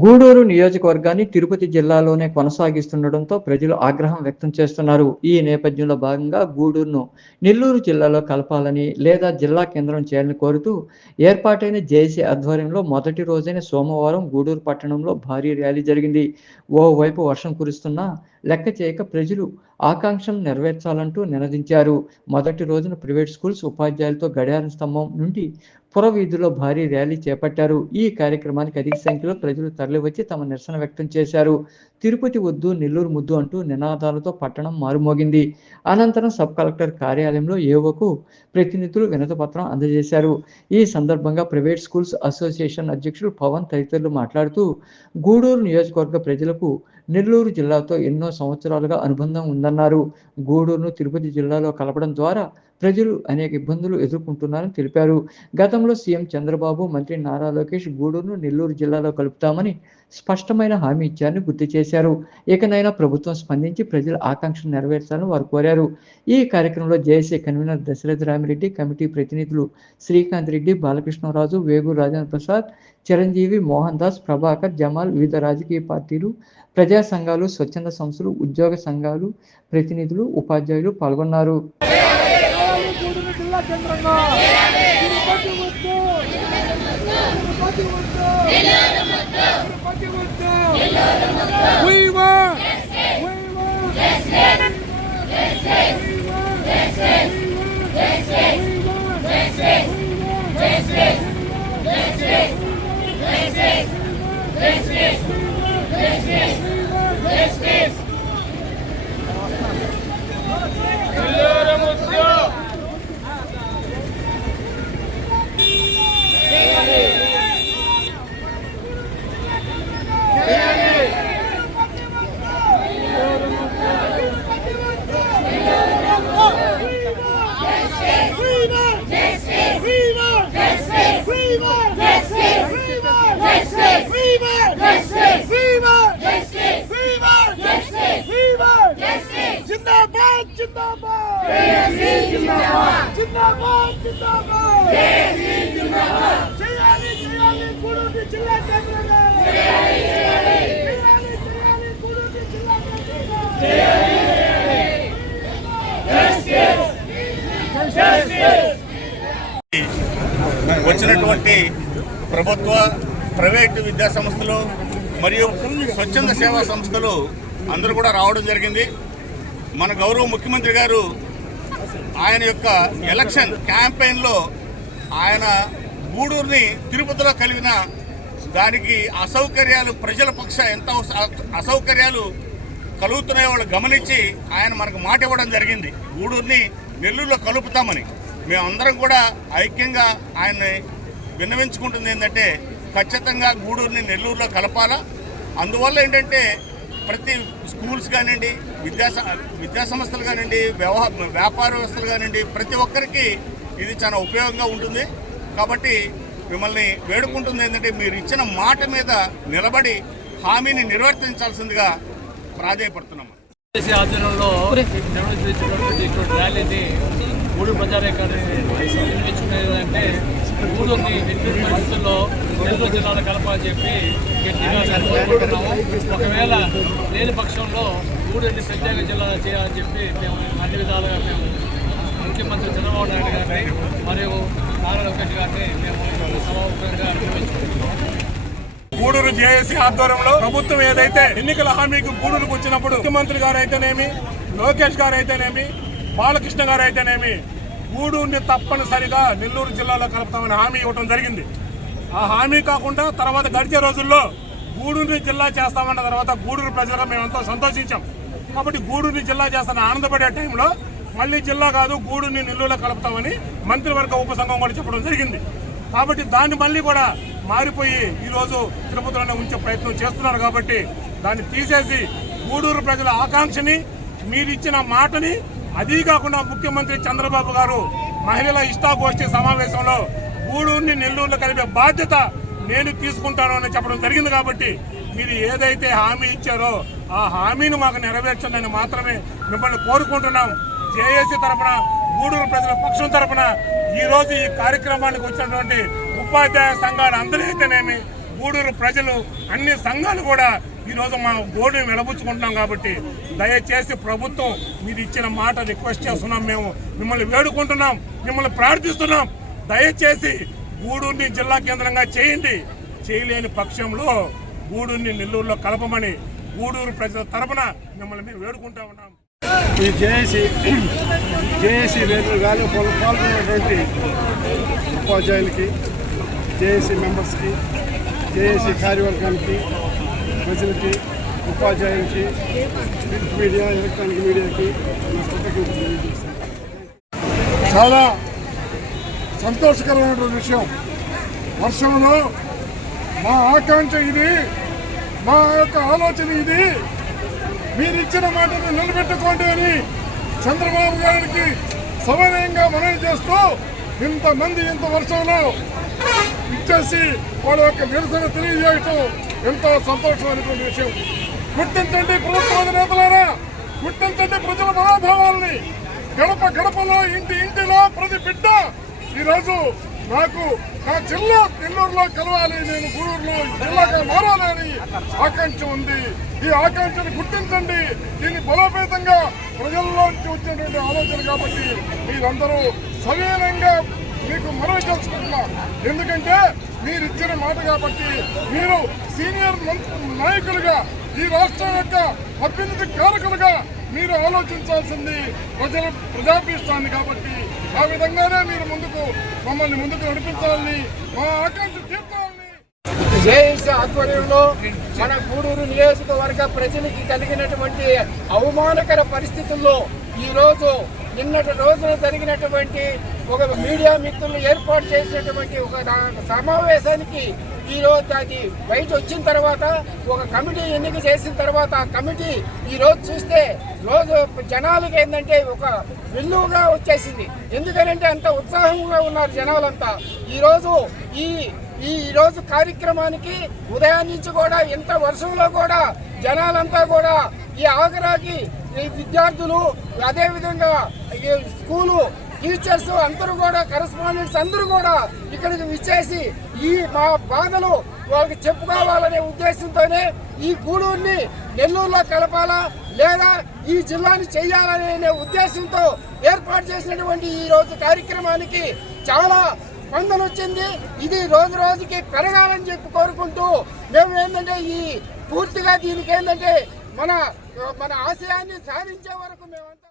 గూడూరు నియోజకవర్గాన్ని తిరుపతి జిల్లాలోనే కొనసాగిస్తుండటంతో ప్రజలు ఆగ్రహం వ్యక్తం చేస్తున్నారు. ఈ నేపథ్యంలో భాగంగా గూడూరును నెల్లూరు జిల్లాలో కలపాలని లేదా జిల్లా కేంద్రం చేయాలని కోరుతూ ఏర్పాటైన జేఏసీ ఆధ్వర్యంలో మొదటి రోజైన సోమవారం గూడూరు పట్టణంలో భారీ ర్యాలీ జరిగింది. ఓవైపు వర్షం కురుస్తున్నా లెక్క చేయక ప్రజలు ఆకాంక్షను నెరవేర్చాలంటూ నినదించారు. మొదటి రోజున ప్రైవేట్ స్కూల్స్ ఉపాధ్యాయులతో గడియారం స్తంభం నుండి పురవీధుల్లో భారీ ర్యాలీ చేపట్టారు. ఈ కార్యక్రమానికి అధిక సంఖ్యలో ప్రజలు తరలివచ్చి తమ నిరసన వ్యక్తం చేశారు. తిరుపతి వద్దు, నెల్లూరు ముద్దు అంటూ నినాదాలతో పట్టణం మారుమోగింది. అనంతరం సబ్ కలెక్టర్ కార్యాలయంలో ఏవోకు ప్రతినిధులు వినతిపత్రం అందజేశారు. ఈ సందర్భంగా ప్రైవేట్ స్కూల్స్ అసోసియేషన్ అధ్యక్షులు పవన్ తదితరులు మాట్లాడుతూ గూడూరు నియోజకవర్గ ప్రజలకు నెల్లూరు జిల్లాతో ఎన్నో సంవత్సరాలుగా అనుబంధం ఉందన్నారు. గూడూరును తిరుపతి జిల్లాలో కలపడం ద్వారా ప్రజలు అనేక ఇబ్బందులు ఎదుర్కొంటున్నారని తెలిపారు. గతంలో సీఎం చంద్రబాబు, మంత్రి నారా లోకేష్ గూడూరును నెల్లూరు జిల్లాలో కలుపుతామని స్పష్టమైన హామీ ఇచ్చారని గుర్తు చేశారు. ఇకనైనా ప్రభుత్వం స్పందించి ప్రజల ఆకాంక్షలు నెరవేర్చాలని వారు కోరారు. ఈ కార్యక్రమంలో JAC convener Dasaratha Ramireddy, committee ప్రతినిధులు శ్రీకాంత్ రెడ్డి, బాలకృష్ణరాజు, వేగూరు రాజేంద్ర ప్రసాద్, చిరంజీవి, మోహన్ దాస్, ప్రభాకర్, జమాల్, వివిధ రాజకీయ పార్టీలు, ప్రజా సంఘాలు, స్వచ్ఛంద సంస్థలు, ఉద్యోగ సంఘాలు ప్రతినిధులు, ఉపాధ్యాయులు పాల్గొన్నారు. వచ్చినటువంటి ప్రభుత్వ, ప్రైవేటు విద్యా సంస్థలు మరియు స్వచ్ఛంద సేవా సంస్థలు అందరూ కూడా రావడం జరిగింది. మన గౌరవ ముఖ్యమంత్రి గారు ఆయన యొక్క ఎలక్షన్ క్యాంపెయిన్లో ఆయన గూడూరుని తిరుపతిలో కలిగిన దానికి అసౌకర్యాలు, ప్రజల పక్ష ఎంత అసౌకర్యాలు కలుగుతున్నాయో వాళ్ళు గమనించి ఆయన మనకు మాట ఇవ్వడం జరిగింది. గూడూరుని నెల్లూరులో కలుపుతామని మేమందరం కూడా ఐక్యంగా ఆయన్ని విన్నవించుకుంటుంది ఏంటంటే ఖచ్చితంగా గూడూరుని నెల్లూరులో కలపాలా. అందువల్ల ఏంటంటే ప్రతి స్కూల్స్ కానివ్వండి, విద్యా సంస్థలు కానివ్వండి, వ్యాపార వ్యవస్థలు కానివ్వండి, ప్రతి ఒక్కరికి ఇది చాలా ఉపయోగంగా ఉంటుంది. కాబట్టి మిమ్మల్ని వేడుకుంటుంది ఏంటంటే మీరు ఇచ్చిన మాట మీద నిలబడి హామీని నిర్వర్తించాల్సిందిగా ప్రాధాయపడుతున్నాము. ఆధ్వర్యంలో ర్యాలీని గూడూరు ప్రజారేఖని నిర్మించుకునేదంటే గూడూరుని ఎట్టి పరిస్థితుల్లో నెల్లూరు జిల్లాలో కలపాలని చెప్పి గట్టిగా కోరుకుంటున్నాము. ఒకవేళ లేని పక్షంలో గూడూరుని ప్రత్యేక జిల్లా చేయాలని చెప్పి మేము అన్ని విధాలుగా మేము ముఖ్యమంత్రి చంద్రబాబు నాయుడు గారిని మరియు నారా లోకేష్ గారిని మేము సభాముఖంగా నిర్మించుకుంటున్నాము. గూడూరు జేఏసీ ఆధ్వర్యంలో ప్రభుత్వం ఏదైతే ఎన్నికల హామీకి గూడూరుకు వచ్చినప్పుడు ముఖ్యమంత్రి గారు అయితేనేమి, లోకేష్ గారు అయితేనేమి, బాలకృష్ణ గారు అయితేనేమి గూడూరుని తప్పనిసరిగా నెల్లూరు జిల్లాలో కలుపుతామని హామీ ఇవ్వడం జరిగింది. ఆ హామీ కాకుండా తర్వాత గడిచే రోజుల్లో గూడూరుని జిల్లా చేస్తామన్న తర్వాత గూడూరు ప్రజలుగా మేమెంతో సంతోషించాం. కాబట్టి గూడూరుని జిల్లా చేస్తామని ఆనందపడే టైంలో మళ్ళీ జిల్లా కాదు గూడూరుని నెల్లూరులో కలుపుతామని మంత్రివర్గ ఉపసంఘం కూడా చెప్పడం జరిగింది. కాబట్టి దాన్ని మళ్ళీ కూడా మారిపోయి ఈరోజు తిరుపతిలోనే ఉంచే ప్రయత్నం చేస్తున్నారు. కాబట్టి దాన్ని తీసేసి గూడూరు ప్రజల ఆకాంక్షని, మీరిచ్చిన మాటని, అదీ కాకుండా ముఖ్యమంత్రి చంద్రబాబు గారు మహిళల ఇష్టాగోష్ఠి సమావేశంలో గూడూరుని నెల్లూరులో కలిపే బాధ్యత నేను తీసుకుంటాను అని చెప్పడం జరిగింది. కాబట్టి మీరు ఏదైతే హామీ ఇచ్చారో ఆ హామీని మాకు నెరవేర్చండి మాత్రమే మిమ్మల్ని కోరుకుంటున్నాం. జేఏసీ తరఫున, గూడూరు ప్రజల పక్షం తరఫున ఈరోజు ఈ కార్యక్రమానికి వచ్చినటువంటి ఉపాధ్యాయ సంఘాలు అందరికైతేనేమి, గూడూరు ప్రజలు అన్ని సంఘాలు కూడా ఈరోజు మా గోడుని వెలబుచ్చుకుంటున్నాం. కాబట్టి దయచేసి ప్రభుత్వం మీరు ఇచ్చిన మాట రిక్వెస్ట్ చేస్తున్నాం, మేము మిమ్మల్ని వేడుకుంటున్నాం, మిమ్మల్ని ప్రార్థిస్తున్నాం. దయచేసి గూడూరుని జిల్లా కేంద్రంగా చేయండి. చేయలేని పక్షంలో గూడూరుని నెల్లూరులో కలపమని గూడూరు ప్రజల తరపున మిమ్మల్ని మేము వేడుకుంటా ఉన్నాం. ఈ జేఏసీ వేదికగానే పాల్గొన్నటువంటి ఉపాధ్యాయులకి, జేఏసీ మెంబర్స్కి, జేఏసీ కార్యవర్గానికి, ప్రజలకి, ఉపాధ్యాయులకి, ప్రింట్ మీడియా, ఎలక్ట్రానిక్ మీడియాకి చాలా సంతోషకరమైనటువంటి విషయం. వర్షంలో మా ఆకాంక్ష ఇది, మా యొక్క ఆలోచన ఇది, మీరిచ్చిన మాటను నిలబెట్టుకోండి అని చంద్రబాబు గారికి సవినయంగా మనవి చేస్తూ ఇంతమంది ఇంత వర్షంలో ఇచ్చేసి వాళ్ళ యొక్క నిరసన తెలియజేయటం ఎంతో సంతోషమైనటువంటి విషయం. గుర్తించండి ప్రభుత్వ నేతలారా, గుర్తించండి ప్రజల మనోభావాలని. గడప గడపలో ఇంటిలో ప్రతి బిడ్డ ఈరోజు నాకు నా జిల్లా నెల్లూరులో కలవాలి, నేను గూడూరులో జిల్లాగా మారాలి అని ఆకాంక్ష ఉంది. ఈ ఆకాంక్షను గుర్తించండి. దీన్ని బలోపేతంగా ప్రజల్లోంచి వచ్చినటువంటి ఆలోచన కాబట్టి మీరందరూ సవినయంగా మీకు మనవి చేసుకుంటున్నా. ఎందుకంటే మీరు ఇచ్చిన మాట కాబట్టి మీరు సీనియర్ నాయకులుగా ఈ రాష్ట్రం యొక్క అభ్యున్నతి కారకులుగా మీరు ఆలోచించాల్సింది ప్రజాభీష్టాన్ని. కాబట్టి ఆ విధంగానే మీరు మమ్మల్ని ముందుకు నడిపించాలని, మా ఆకాంక్ష తీర్చాలని. జేఏసీ ఆధ్వర్యంలో మన గూడూరు నియోజకవర్గ ప్రజలకి కలిగినటువంటి అవమానకర పరిస్థితుల్లో ఈరోజు నిన్నటి రోజున జరిగినటువంటి ఒక మీడియా మిత్రులు ఏర్పాటు చేసినటువంటి ఒక సమావేశానికి ఈరోజు అది బయట వచ్చిన తర్వాత ఒక కమిటీ ఎన్నిక చేసిన తర్వాత ఆ కమిటీ ఈరోజు చూస్తే రోజు జనాలకి ఏంటంటే ఒక విల్లుగా వచ్చేసింది. ఎందుకనంటే అంత ఉత్సాహంగా ఉన్నారు జనాలంతా. ఈరోజు కార్యక్రమానికి ఉదయం నుంచి కూడా ఇంత వర్షంలో కూడా జనాలంతా కూడా ఈ ఆగరాకి ఈ విద్యార్థులు, అదేవిధంగా స్కూలు టీచర్స్ అందరూ కూడా, కరెస్పాండెంట్స్ అందరూ కూడా ఇక్కడికి విచ్చేసి ఈ మా బాధలు వాళ్ళకి చెప్పుకోవాలనే ఉద్దేశంతోనే ఈ గూడూరుని నెల్లూరులో కలపాలా లేదా ఈ జిల్లాని చెయ్యాలనే ఉద్దేశంతో ఏర్పాటు చేసినటువంటి ఈ రోజు కార్యక్రమానికి చాలా స్పందన వచ్చింది. ఇది రోజు రోజుకి పెరగాలని చెప్పి కోరుకుంటూ మేము ఏంటంటే ఈ పూర్తిగా దీనికి ఏంటంటే మన ఆశయాన్ని సాధించే వరకు మేమంతా